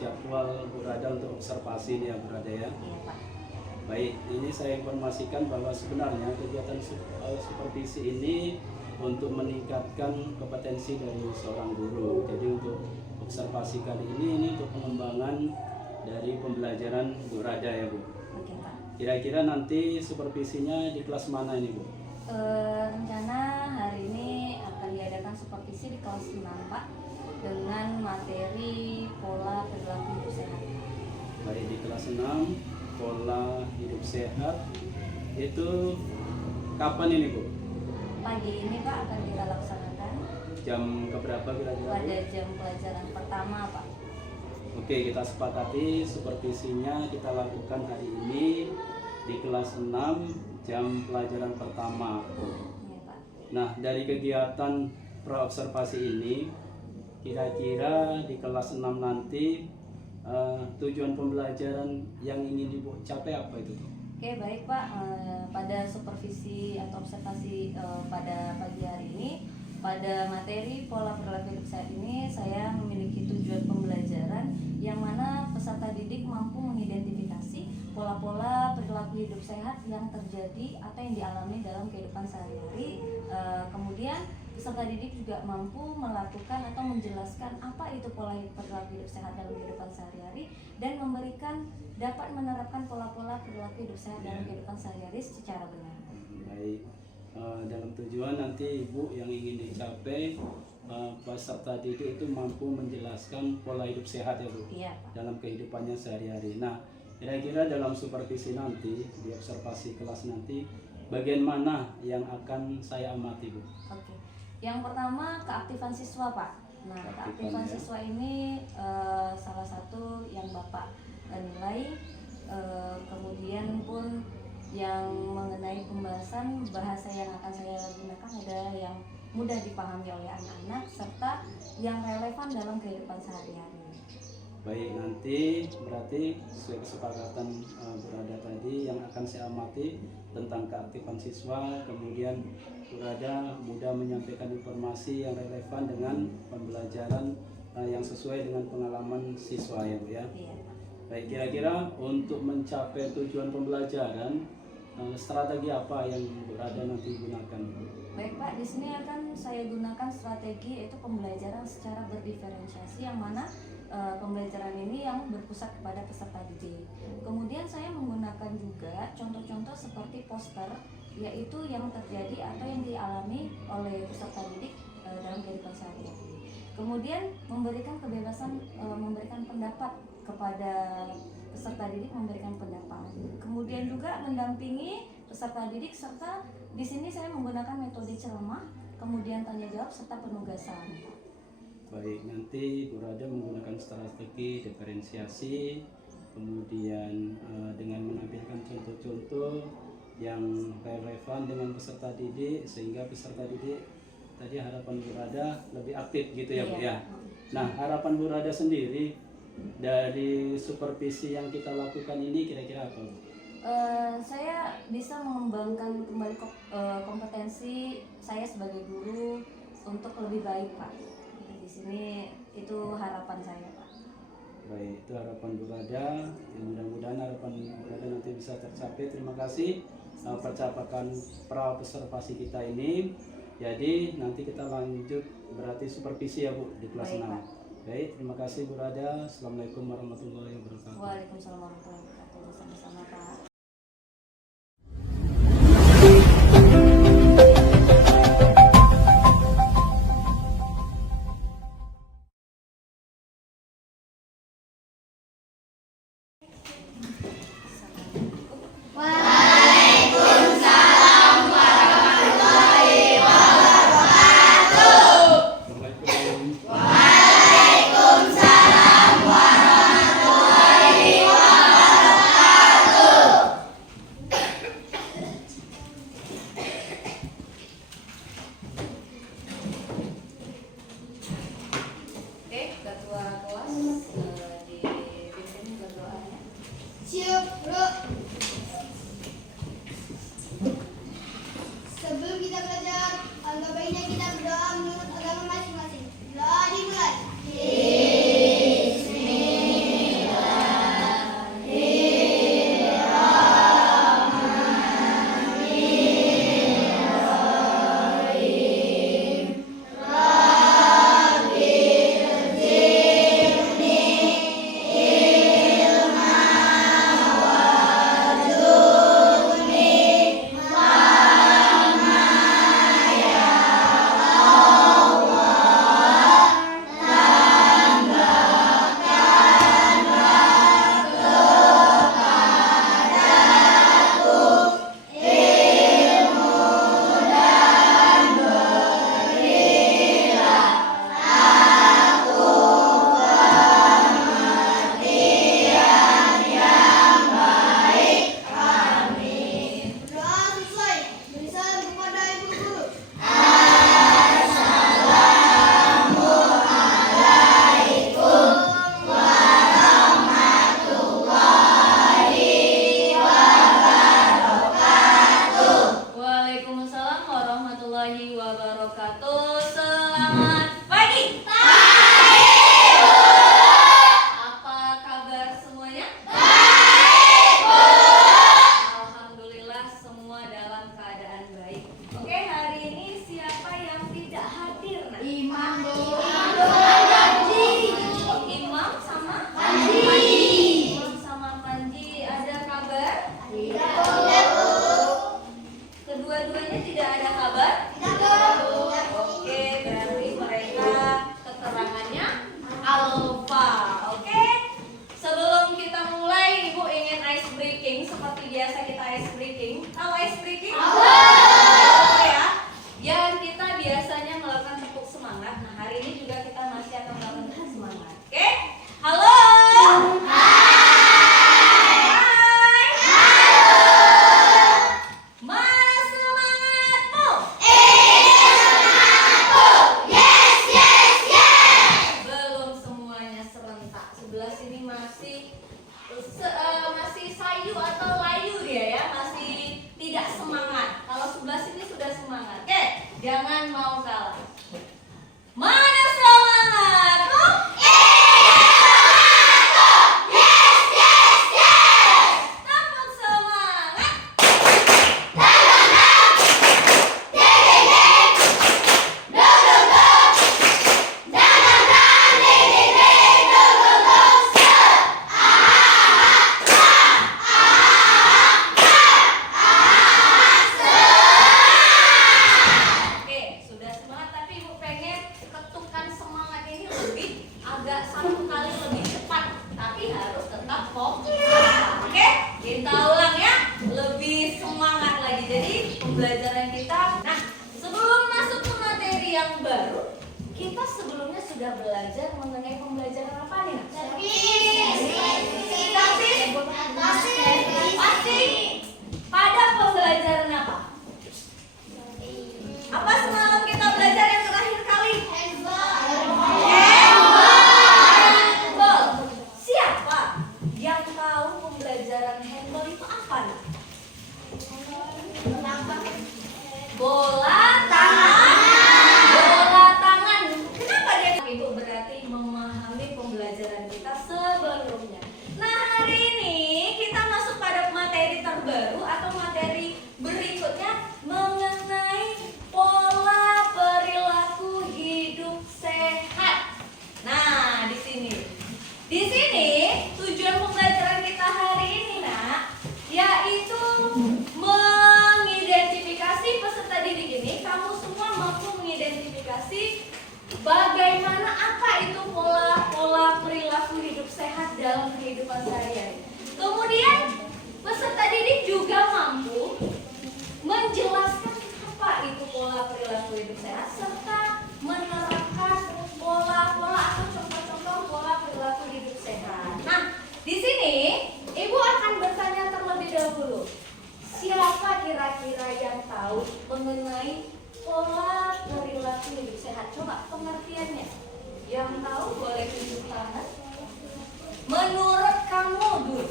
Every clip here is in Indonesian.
jadwal Burada untuk observasi ini ya Burada ya. Iya Pak. Baik, ini saya informasikan bahwa sebenarnya kegiatan supervisi ini untuk meningkatkan kompetensi dari seorang guru. Jadi untuk observasi kali ini untuk pengembangan dari pembelajaran Burada ya Bu. Oke Pak. Kira-kira nanti supervisinya di kelas mana ini Bu? Rencana hari ini akan diadakan supervisi di kelas 6 Pak, dengan materi pola perilaku hidup sehat. Baik, di kelas 6 pola hidup sehat itu kapan ini Bu? Pagi ini Pak akan kita laksanakan Jam keberapa kira-kira? pada jam pelajaran pertama Pak. Oke, kita sepakati supervisinya kita lakukan hari ini di kelas 6 jam pelajaran pertama. Iya Pak. Nah, dari kegiatan praobservasi ini kira-kira di kelas 6 nanti tujuan pembelajaran yang ingin dicapai apa itu? Oke baik Pak, pada supervisi atau observasi pada pagi hari ini, pada materi pola perilaku hidup sehat ini saya memiliki tujuan pembelajaran yang mana peserta didik mampu mengidentifikasi pola-pola perilaku hidup sehat yang terjadi atau yang dialami dalam kehidupan sehari-hari. Kemudian peserta didik juga mampu melakukan atau menjelaskan apa itu pola perilaku hidup sehat dalam kehidupan sehari-hari dan dapat menerapkan pola-pola perilaku hidup sehat dalam kehidupan sehari-hari secara benar. Baik, dalam tujuan nanti Ibu yang ingin dicapai peserta didik itu mampu menjelaskan pola hidup sehat ya Bu, Iya Pak. dalam kehidupannya sehari-hari. Nah, kira-kira dalam supervisi nanti di observasi kelas nanti bagian mana yang akan saya amati Bu? Oke. Yang pertama keaktifan siswa Pak. Nah, keaktifan ya. siswa ini salah satu yang Bapak nilai. Kemudian pun yang mengenai pembahasan bahasa yang akan saya gunakan adalah yang mudah dipahami oleh anak-anak serta yang relevan dalam kehidupan sehari-hari. Baik, nanti berarti sesuai kesepakatan Burada tadi yang akan saya amati tentang keaktifan siswa, kemudian Burada mudah menyampaikan informasi yang relevan dengan pembelajaran yang sesuai dengan pengalaman siswa ya Bu ya. Iya. Baik, kira-kira untuk mencapai tujuan pembelajaran strategi apa yang Burada nanti gunakan? Baik Pak, di sini akan saya gunakan strategi yaitu pembelajaran secara berdiferensiasi yang mana pembelajaran ini yang berpusat kepada peserta didik. Kemudian saya menggunakan juga contoh-contoh seperti poster yaitu yang terjadi atau yang dialami oleh peserta didik dalam kehidupan sehari-hari. Kemudian memberikan kebebasan memberikan pendapat kepada peserta didik, memberikan pendapat. Kemudian juga mendampingi peserta didik serta di sini saya menggunakan metode ceramah, kemudian tanya jawab serta penugasan. Baik, nanti Burada menggunakan strategi diferensiasi, kemudian dengan menampilkan contoh-contoh yang relevan dengan peserta didik sehingga peserta didik tadi harapan Burada lebih aktif gitu ya Bu ya. Nah, harapan Burada sendiri dari supervisi yang kita lakukan ini kira-kira apa? Saya bisa mengembangkan kembali kompetensi saya sebagai guru untuk lebih baik Pak. Di sini itu harapan saya Pak. Baik, itu harapan Burada. Mudah-mudahan harapan Burada nanti bisa tercapai. Terima kasih percakapan pra-observasi kita ini. Jadi nanti kita lanjut berarti supervisi ya Bu di kelas 6. Baik, terima kasih Burada. Assalamualaikum warahmatullahi wabarakatuh. Waalaikumsalam warahmatullahi wabarakatuh. Sama-sama Pak. masih sayu atau layu dia ya, masih tidak semangat. Kalau sebelah sini sudah semangat. Oke, jangan mau kalah. Mana semangatmu? Tepuk semangat. Oke, sudah semangat, tapi Ibu pengen ketukan semangat ini lebih agak satu kali lebih cepat, tapi harus tetap fokus. Oke, kita ulang ya, lebih semangat lagi. Jadi pembelajaran kita. Nah, sebelum masuk ke materi yang baru, kita sebelumnya sudah belajar mengenai pembelajaran apa nih? Pasti pada pembelajaran apa? Apa semalam kita belajar yang terakhir kali? Handball. Siapa yang tahu pembelajaran handball itu apa nih? Bola tangan. Bola tangan. Kenapa dia? Ibu berarti memahami pembelajaran kita sebelumnya. Nah, hari ini kita masuk pada materi terbaru atau materi berikutnya mengenai pola perilaku hidup sehat. Nah, di sini tujuan pembelajaran kita hari ini, Nak, yaitu mengidentifikasi peserta didik ini. Kamu semua mampu mengidentifikasi bagaimana apa itu pola perilaku hidup sehat dalam kehidupan sehari-hari. Kemudian peserta didik juga mampu menjelaskan apa itu pola perilaku hidup sehat serta menerapkan pola-pola atau contoh-contoh pola perilaku hidup sehat. Nah, di sini Ibu akan bertanya terlebih dahulu. Siapa kira-kira yang tahu mengenai pola perilaku hidup sehat? Coba pengertiannya. Yang tahu boleh tunjuk tangan. Menurut kamu dulu,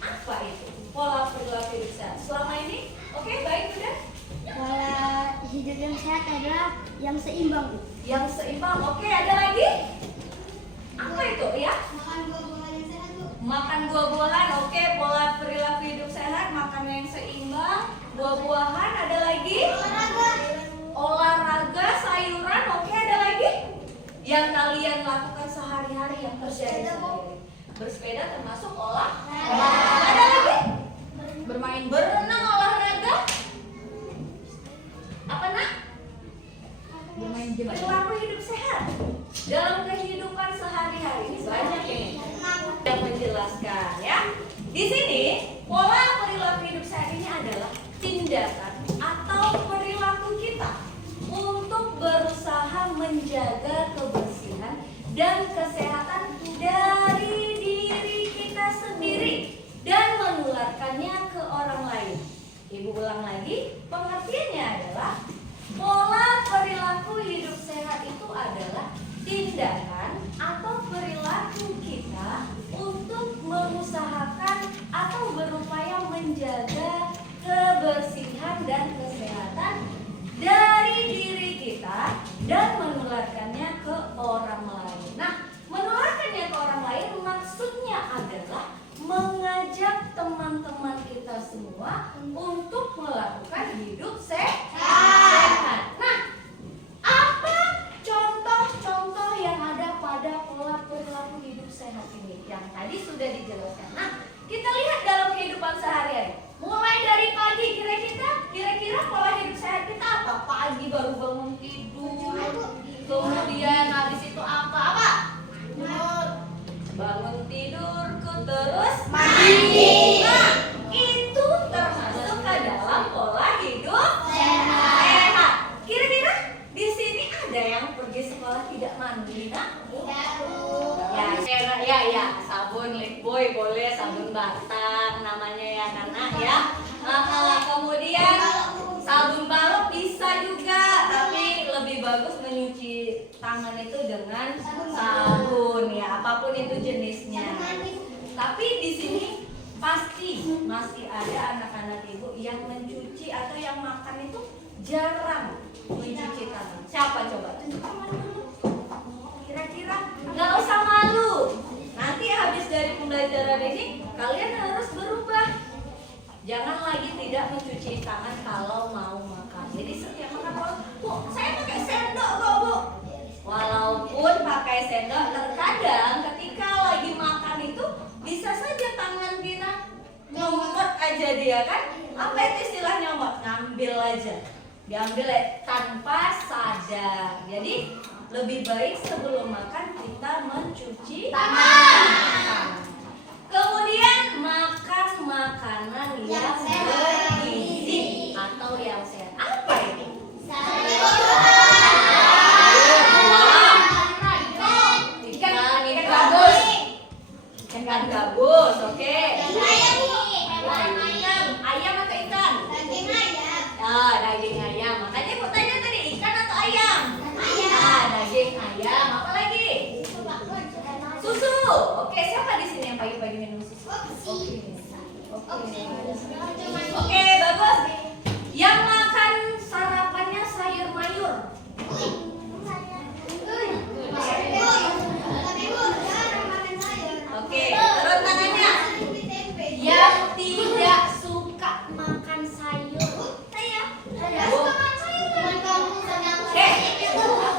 apa itu pola perilaku hidup sehat? Selama ini, oke, baik, udah? Pola hidup yang sehat adalah yang seimbang, Bu. Yang seimbang, oke, ada lagi? Apa itu ya? Makan buah-buahan yang sehat, Bu. Makan buah-buahan, oke, pola perilaku hidup sehat, makan yang seimbang, buah-buahan, ada lagi? Olahraga, sayuran, oke, ada lagi? Yang kalian lakukan sehari-hari yang terjadi sehari-hari. Bersepeda termasuk olahraga. Ada lagi? Berenang, olahraga. Apa, Nak? Perilaku hidup sehat dalam kehidupan sehari-hari. Banyak ini yang menjelaskan ya. Di sini pola perilaku hidup sehat ini adalah tindakan atau perilaku kita untuk berusaha menjaga kebersihan dan kesehatan dari diri kita sendiri dan menularkannya ke orang lain. Ibu ulang lagi, pengertiannya adalah pola perilaku hidup sehat itu adalah tindakan atau perilaku kita untuk mengusahakan atau berupaya menjaga kebersihan dan kesehatan dari diri kita dan menularkannya ke orang lain. Nah, menularkannya ke orang lain maksudnya adalah mengajak teman-teman kita semua untuk melakukan hidup sehat. Nah, apa contoh-contoh yang ada pada pola perilaku hidup sehat ini yang tadi sudah dijelaskan? Nah, kita lihat dalam kehidupan sehari-hari. Mulai dari pagi, kira-kira pola hidup sehat kita apa? Pagi baru bangun tidur, kemudian habis itu apa? Bangun tidur, terus mandi. Nah, itu termasuk ke dalam pola hidup sehat. Kira-kira di sini ada yang pergi sekolah tidak mandi, Nak? Ya, sabun Lifebuoy boleh, sabun batang namanya ya, karena ya. Kemudian sabun balok bisa juga, tapi lebih bagus menyuci tangan itu dengan sabun ya, apapun itu jenisnya. Tapi di sini pasti masih ada anak-anak ibu yang mencuci atau yang makan itu jarang mencuci tangan. Siapa coba? Kira-kira nggak usah malu. Nanti habis dari pembelajaran ini kalian harus berubah. Jangan lagi tidak mencuci tangan kalau mau makan. Jadi setiap makan, Bu, saya pakai sendok kok, Bu. Walaupun pakai sendok, terkadang ketika lagi makan itu bisa saja tangan kita nyomot aja dia kan. Apa itu istilah nyomot? Ngambil aja. Diambil tanpa sadar. Jadi lebih baik sebelum makan kita mencuci tangan. Kemudian makan makanan yang bergizi atau yang sehat. Apa itu? Ikan gabus, oke. Ayam atau ikan? Daging ayam. Makanya aku tanya tadi ikan atau ayam? Daging ayam. Apa lagi? Susu. Oke, siapa di sini yang pagi-pagi minum susu? Oke, bagus. Yang makan sarapannya sayur mayur. Oke, turun tangannya. Yang tidak suka makan sayur.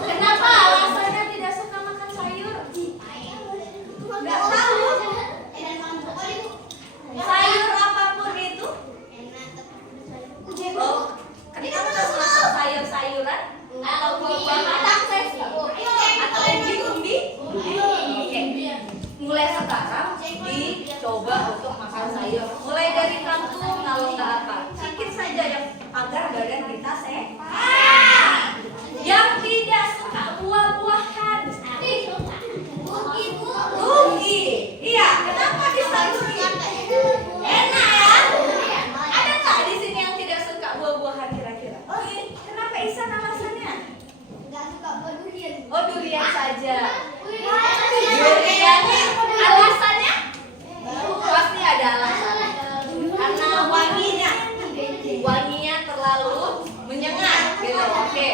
Kenapa alasannya tidak suka makan sayur? Nggak tahu. Sayur apapun itu. Oh, kenapa nggak suka sayur-sayuran? Atau buah-buahan? Atau umbi-umbi? Oke. Mulai sekarang dicoba untuk makan sayur. Mulai dari kangkung kalau nggak apa, sedikit saja yang agar badan kita sehat. Yang tidak suka buah-buahan. Rugi. Iya, kenapa bisa rugi? Enak ya? Ada nggak di sini yang tidak suka buah-buahan kira-kira? Oh, kenapa Isan alasannya? Oh, durian saja. Durian alasannya? Pasti ada alasannya. Karena wanginya terlalu menyengat gitu. Oke.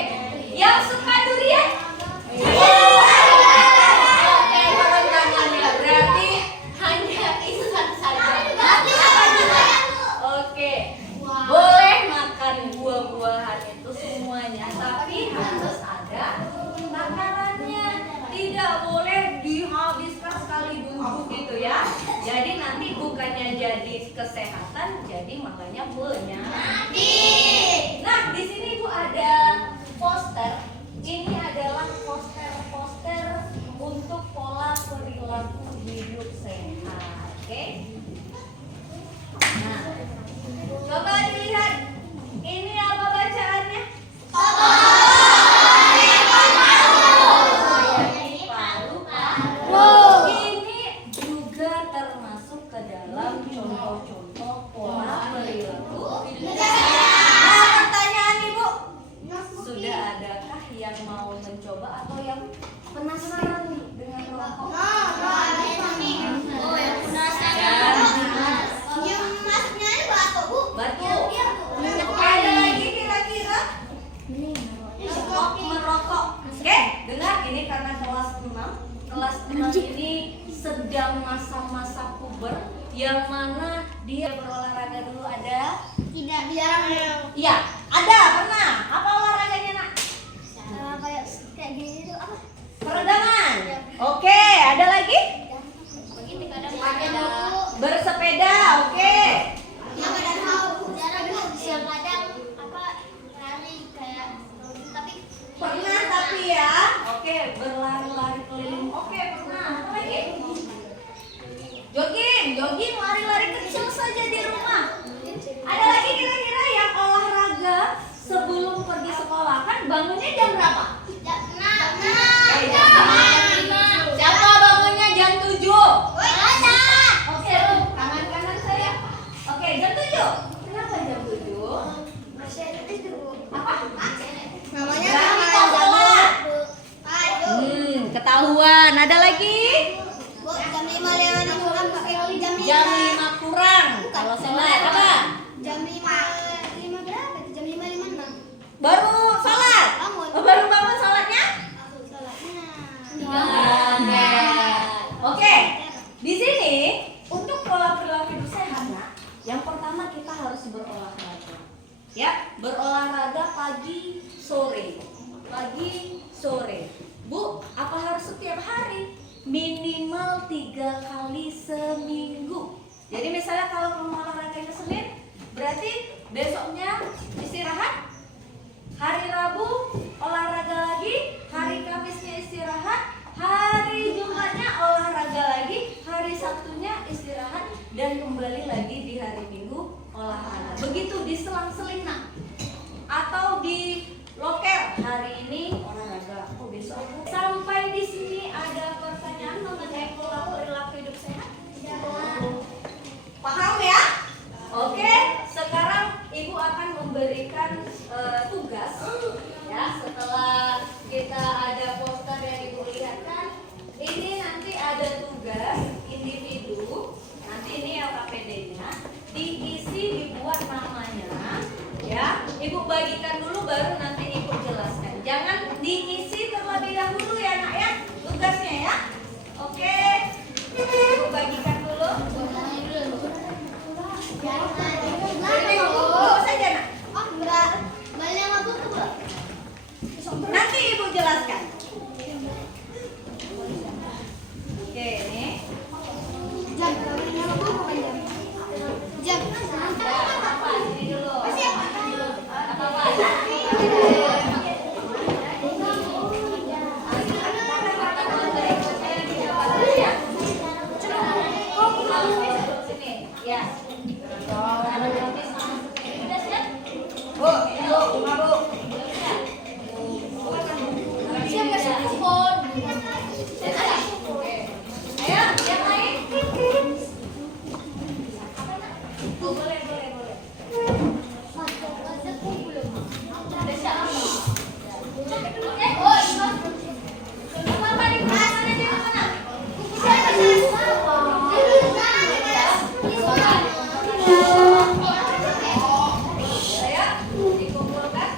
Yang suka durian? Oke, turun tangannya. Berarti hanya Isan saja. Oke. Boleh makan buah-buahan itu semuanya, tapi harus ada takarannya. Tidak boleh dihabiskan sekali dulu gitu ya. Jadi nanti bukannya jadi kesehatan, jadi makanya penyakit. Nah, di sini Bu ada poster. Ini adalah poster-poster untuk pola perilaku hidup sehat. Oke? Nah, coba dilihat. Ini apa bacaannya? Ini juga termasuk ke dalam contoh-contoh pola perilaku. Nah, pertanyaan Ibu, sudah adakah yang mau mencoba atau yang penasaran nih dengan rokok? Batu. Oke, ada lagi kira-kira? Merokok. Oke, dengar ini karena kelas 6. Kelas 6 ini sedang masa-masa puber, yang mana dia berolahraga dulu ada? Tidak bilang. Iya, ada, pernah. Apa olahraganya, Nak? Kayak gini itu apa? Peregangan. Oke, ada lagi? Begini kadang Bersepeda, oke. yang kadang tahu jarang siang kadang apa lari kayak tapi Pernah tapi ya. Oke, berlari-lari keliling. Oke, pernah. Apa lagi? Jogging, lari-lari kecil saja di rumah. Ada lagi kira-kira yang olahraga sebelum pergi sekolah? Kan bangunnya jam berapa? jam 6. Siapa bangunnya jam 7? Ada. Oke, tangan kanan saya. Oke, jam 7. Kenapa jam 7? Masih itu. Apa? Namanya Berarti kok Ya, berolahraga pagi sore. Pagi sore. Bu, apa harus setiap hari? Minimal 3 kali seminggu. Jadi misalnya kalau kamu olahraganya Senin, berarti besoknya istirahat. Hari Rabu olahraga lagi, hari Kamisnya istirahat, hari Jumatnya olahraga lagi, hari Sabtunya istirahat, dan kembali lagi di hari Minggu olahraga. Begitu diselang-seling nak, atau di loker, hari ini olahraga, besok. Sampai di sini ada pertanyaan mengenai pola perilaku hidup sehat? Paham ya? Oke, sekarang Ibu akan memberikan tugas ya. Setelah kita ada poster yang Ibu lihatkan, ini nanti ada tugas individu. Nanti ini LKPD-nya diisi, dibuat namanya ya. Ibu bagikan dulu baru nanti Ibu jelaskan. Jangan diisi terlebih dahulu ya nak ya, tugasnya ya. Oke, Ibu bagikan dulu. Saja nak. Oh enggak, balik sama buku Bu. Nanti Ibu jelaskan. Oke, ini. Jam, balik sama buku kan jam. Apa? Sini dulu. Apa? Sini, ya. Sudah siap? Bu, bunga Bu. Siap kasih telepon. Oke. Ayo, yang lain. Boleh. Udah siap? Oke. Oh, iya. Apa di mana di mana? Saya dikumpulkan.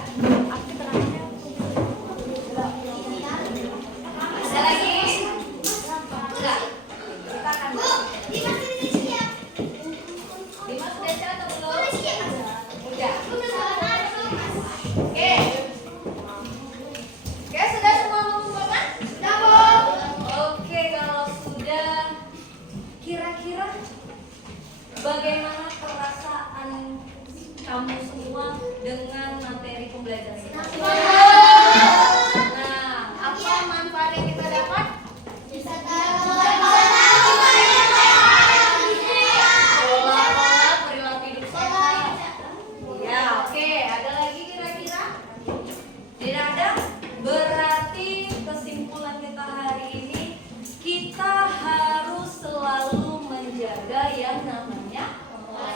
Ada lagi? Enggak. Kita akan Bu, Dimas ini siap. Dimas sudah siap atau belum? Udah siap. Udah. Mas. Oke. Oke, sudah semua mengumpulkan? Sudah, Bu. Oke, kalau sudah, kira-kira bagaimana perasaan kamu semua dengan materi pembelajaran kita? Nah, apa manfaat yang kita dapat? Bisa tahu. Pola-pola perilaku hidup sehat. Ya, oke. Ada lagi kira-kira? Tidak ada? Berarti kesimpulan kita hari ini, kita harus selalu menjaga yang namanya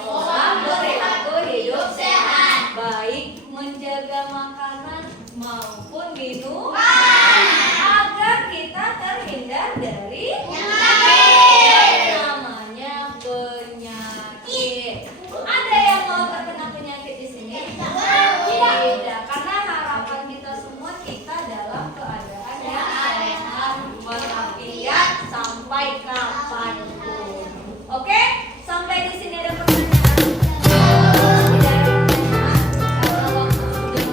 pola perilaku hidup sehat. Baik menjaga makanan maupun minum agar kita terhindar dari namanya penyakit. Ada yang mau terkena penyakit di sini? Tidak, karena harapan kita semua kita dalam keadaan yang sehat walafiat sampai kapanpun. Oke, sampai di sini ada pertanyaan. Tidak ada pertanyaan karena waktu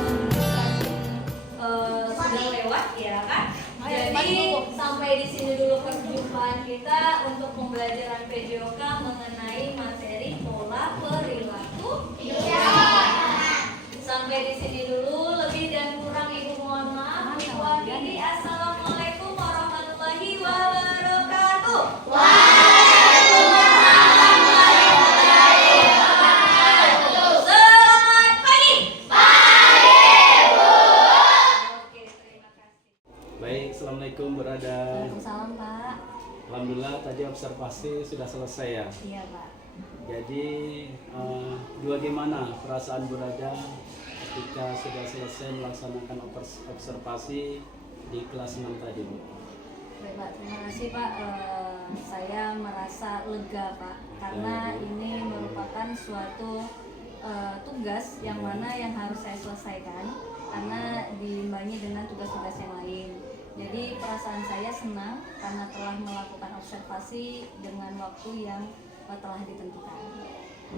sudah lewat ya kan. Jadi sampai di sini dulu perjumpaan kita untuk pembelajaran PJOK mengenai materi pola perilaku. Sampai di sini dulu, lebih dan kurang Ibu mohon maaf. Ibu akhiri, assalamualaikum warahmatullahi wabarakatuh. Selamat pagi. Oke, terima kasih. Baik, assalamualaikum Burada. Waalaikumsalam Pak. Alhamdulillah tadi observasi sudah selesai ya. Iya Pak. Jadi bagaimana perasaan Burada ketika sudah selesai melaksanakan observasi di kelas 6 tadi, Bu? Baik Pak, terima kasih Pak. Saya merasa lega Pak, karena ini merupakan suatu tugas yang mana yang harus saya selesaikan, karena diimbangi dengan tugas-tugas yang lain. Jadi perasaan saya senang karena telah melakukan observasi dengan waktu yang telah ditentukan.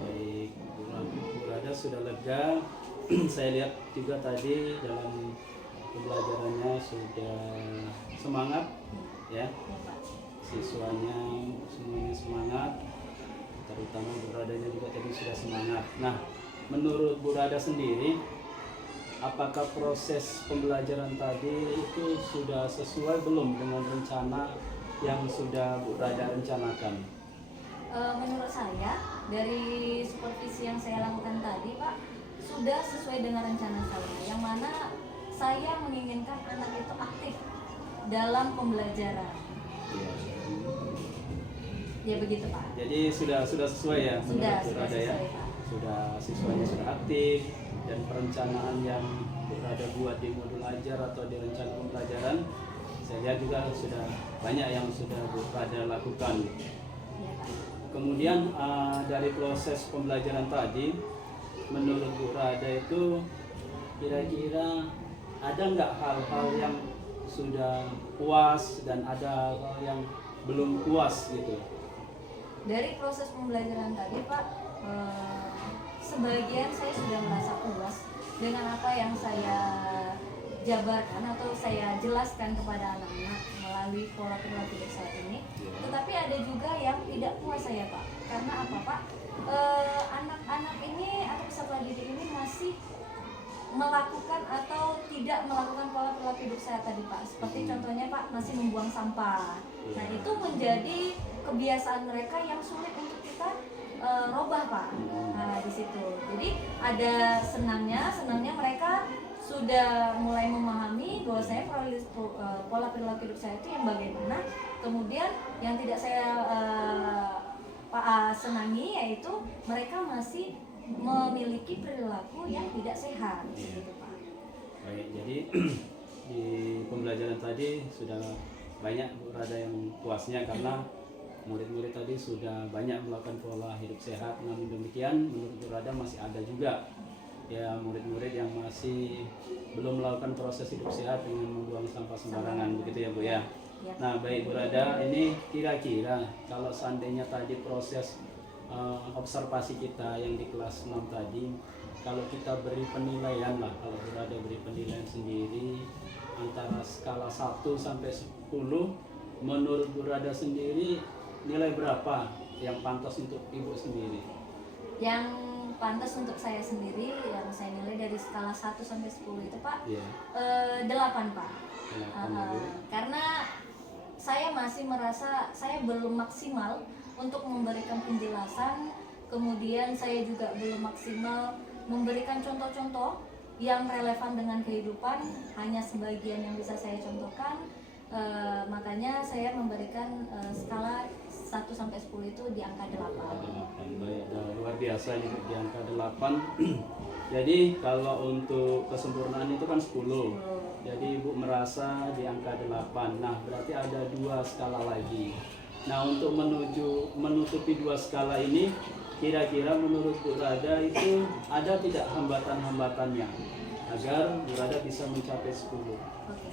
Baik, Bu Rada sudah lega. Saya lihat juga tadi dalam pembelajarannya sudah semangat ya. Ya, Pak. Siswanya semuanya semangat, terutama Bu Radanya juga tadi sudah semangat. Nah, menurut Bu Rada sendiri, apakah proses pembelajaran tadi itu sudah sesuai belum dengan rencana yang sudah Bu Rada rencanakan? Menurut saya dari supervisi yang saya lakukan tadi, Pak, sudah sesuai dengan rencana saya, yang mana saya menginginkan anak itu aktif dalam pembelajaran. Ya begitu, Pak. Jadi sudah sesuai ya Sudah menurut Bu Rada ya. sesuai, Pak. Sudah siswanya sudah aktif dan perencanaan yang Bu Rada buat di modul ajar atau di rencana pembelajaran, saya lihat juga sudah banyak yang sudah Bu Rada lakukan. Ya, Pak. Kemudian dari proses pembelajaran tadi, menurut Bu Rada itu kira-kira ada nggak hal-hal yang sudah puas dan ada hal yang belum puas gitu? Dari proses pembelajaran tadi, Pak, sebagian saya sudah merasa puas dengan apa yang saya jabarkan atau saya jelaskan kepada anak-anak melalui pola perilaku hidup saya ini. Tetapi ada juga yang tidak puas saya, Pak. Karena apa, Pak? Anak-anak ini atau peserta didik ini masih melakukan atau tidak melakukan pola perilaku hidup saya tadi, Pak. Seperti contohnya, Pak, masih membuang sampah. Nah, itu menjadi kebiasaan mereka yang sulit untuk kita robah, Pak. Nah, di situ. Jadi ada senangnya mereka sudah mulai memahami bahwa saya pola perilaku hidup saya itu yang bagaimana. Kemudian yang tidak saya senangi yaitu mereka masih memiliki perilaku yang tidak sehat, gitu, Pak. Baik, jadi di pembelajaran tadi sudah banyak Bu Rada yang puasnya karena murid-murid tadi sudah banyak melakukan pola hidup sehat. Namun demikian menurut Bu Rada masih ada juga ya murid-murid yang masih belum melakukan proses hidup sehat dengan membuang sampah sembarangan, begitu ya Bu ya. Ya. Nah baik Bu Rada, ini kira-kira kalau seandainya tadi proses observasi kita yang di kelas 6 tadi, kalau kita beri penilaian lah, kalau Bu Rada beri penilaian sendiri antara skala 1 sampai 10, menurut Bu Rada sendiri nilai berapa yang pantas untuk Ibu sendiri? Yang pantas untuk saya sendiri, yang saya nilai dari skala 1 sampai 10 itu, Pak, Iya. 8, Pak. 8 ya, Bu. Karena saya masih merasa saya belum maksimal untuk memberikan penjelasan, kemudian saya juga belum maksimal memberikan contoh-contoh yang relevan dengan kehidupan, hanya sebagian yang bisa saya contohkan. Makanya saya memberikan skala 1 sampai 10 itu di angka 8. Baik, luar biasa ini di angka 8. Jadi kalau untuk kesempurnaan itu kan 10. Jadi Ibu merasa di angka 8. Nah, berarti ada 2 skala lagi. Nah, untuk menutupi 2 skala ini, kira-kira menurut Bu Rada itu ada tidak hambatan-hambatannya agar Bu Rada bisa mencapai 10? Oke.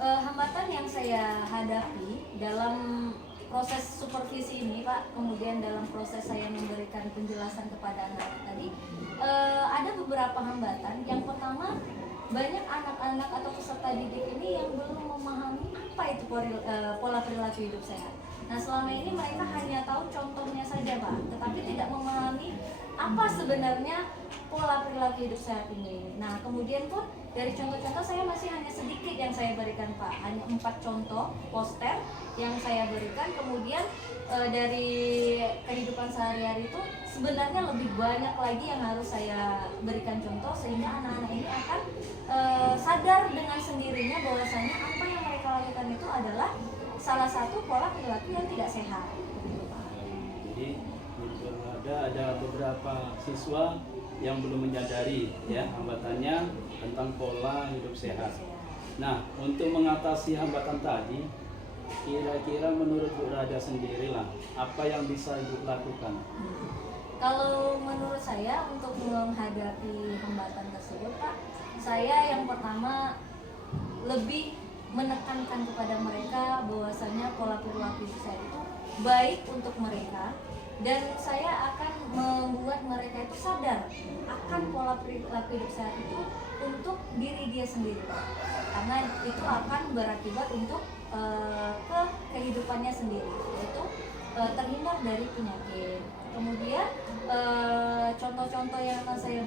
Hambatan yang saya hadapi dalam proses supervisi ini, Pak, kemudian dalam proses saya memberikan penjelasan kepada anak-anak tadi, ada beberapa hambatan. Yang pertama, banyak anak-anak atau peserta didik ini yang belum memahami apa itu pola perilaku hidup sehat. Nah, selama ini mereka hanya tahu contohnya saja, Pak, tetapi tidak memahami apa sebenarnya pola perilaku hidup sehat ini. Nah, kemudian pun dari contoh-contoh saya masih hanya sedikit yang saya berikan, Pak, hanya 4 contoh poster yang saya berikan. Kemudian dari kehidupan sehari-hari itu sebenarnya lebih banyak lagi yang harus saya berikan contoh, sehingga anak-anak ini akan sadar dengan sendirinya bahwasanya apa yang mereka lakukan itu adalah salah satu pola perilaku yang tidak sehat. Jadi menurut ada beberapa siswa yang belum menyadari ya hambatannya tentang pola hidup sehat. Nah, untuk mengatasi hambatan tadi, kira-kira menurut Bu Rada sendirilah apa yang bisa Ibu lakukan? Kalau menurut saya untuk menghadapi hambatan tersebut, Pak, saya yang pertama lebih menekankan kepada mereka bahwasanya pola perilaku hidup sehat itu baik untuk mereka, dan saya akan membuat mereka itu sadar akan pola perilaku hidup sehat itu untuk diri dia sendiri, Pak. Karena itu akan berakibat untuk ke kehidupannya sendiri, yaitu terhindar dari penyakit. Kemudian contoh-contoh yang akan saya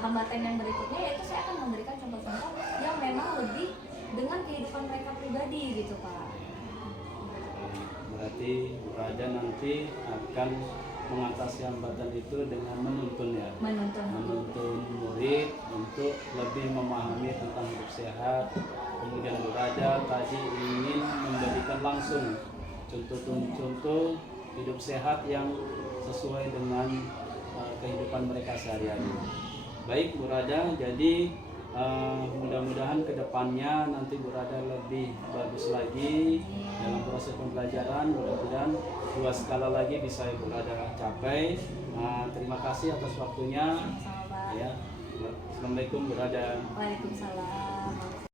hambatan yang berikutnya, yaitu saya akan memberikan contoh-contoh yang memang lebih dengan kehidupan mereka pribadi gitu, Pak. Berarti Raja nanti akan mengatasi hambatan itu dengan menuntun ya, menuntun murid untuk lebih memahami tentang hidup sehat. Kemudian Bu Raja tadi ingin memberikan langsung contoh-contoh hidup sehat yang sesuai dengan kehidupan mereka sehari-hari. Baik Bu Raja, jadi mudah-mudahan kedepannya nanti Bu Raja lebih bagus lagi dalam proses pembelajaran. Mudah-mudahan 2 skala lagi bisa Bu Raja capai. Terima kasih atas waktunya. Sama-sama, Pak. Ya. Assalamualaikum Bu Raja. Waalaikumsalam.